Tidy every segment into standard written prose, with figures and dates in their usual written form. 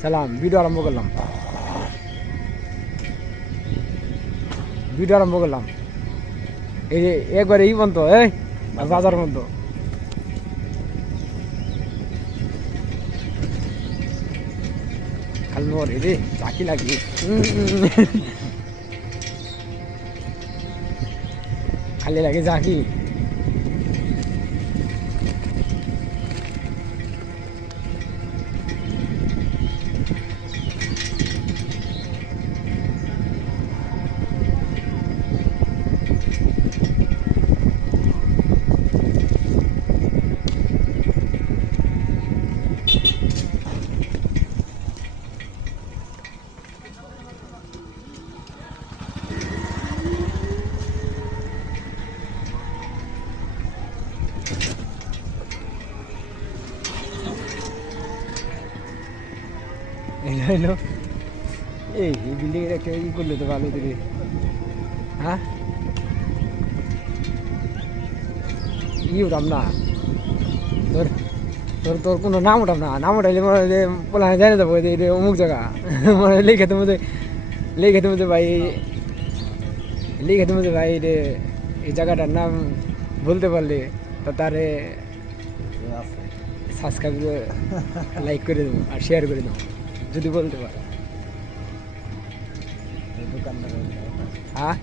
সালাম ভিডিও আরম্ভ করলাম এই যে একবারে এই বন্ধ এই বাজার বন্ধ খালি মরে রে চাকি লাগি খালি লাগে চাকি এই বিল্ডিং এর একটা ই করলে তো ভালো দিদি হ্যাঁ ই উঠাম না তোর তোর তোর কোনো নাম উঠাম না নাম উঠাইলে মনে হয় যে বলা জানে যাবো যে অমুক জায়গা মানে লিখে তুমি ভাই রে এই জায়গাটার নাম বলতে পারলে তো তারে সাবস্ক্রাইব লাইক করে দেবো আর শেয়ার করে দেবো যদি বলতে পারো হ্যাঁ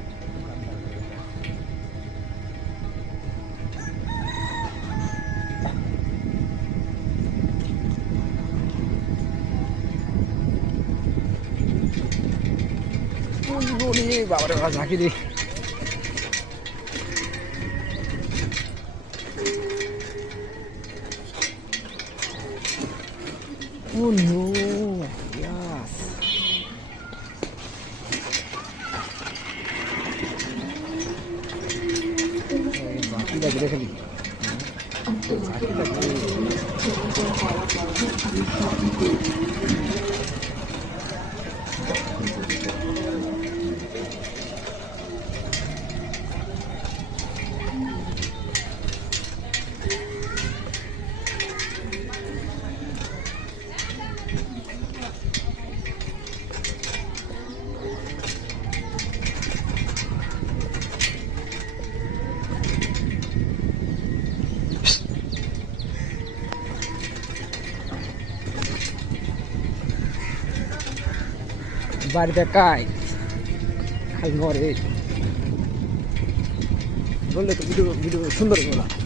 বাবারে বাবা ঝাঁকি দি Oh no, yes. Zaki dah gede kali. Zaki dah gede. বাড়িতে কাজ খালি মরে বললে তো ভিডিও সুন্দর বলা